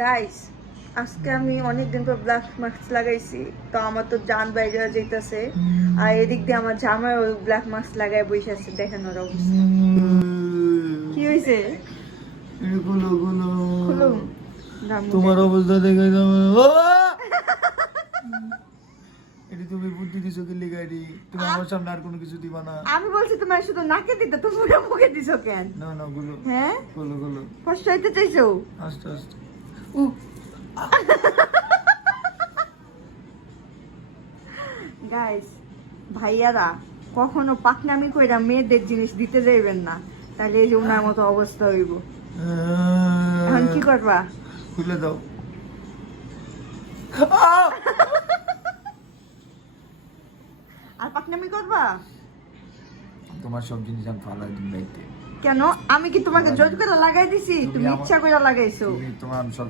Guys আজকে আমি অনেকদিন পর ব্ল্যাক মাস্ক লাগাইছি, তো আমার তো জান বাইরে যাইতেছে। আর এদিক দিয়ে আমার জামাই ওই ব্ল্যাক মাস্ক লাগাই বসে আছে, দেখেন ওর অবস্থা কি হয়েছে। খুলুম তোমার অবস্থা দেখে এটি তুমি বুদ্ধি দিছো কি লিগাইডি, তুমি আমার সামনে আর কোনো কিছু দিবা না। আমি বলছি তোমার শুধু নাকে দিতে, তুমি পুরো মুখে দিছো কেন? না না গুলো, হ্যাঁ গুলো গুলো কষ্ট হইতে চাইছো? আস্তে আস্তে। গাইস ভাইয়ারা কখনো পাকনামি কইরা মেয়েদের জিনিস দিতে যাইবেন না, তাহলে এই যে ওনার মতো অবস্থা হইব। এখন কি করবা? খুলে দাও। আর পাকনামি করবা? তোমার সব জিনিস আমি ফালাই দিন বাইতে। কেন? আমি কি তোমাকে জোর করে লাগাই দিছি? তুমি ইচ্ছা করে লাগাইছো। তোমার সব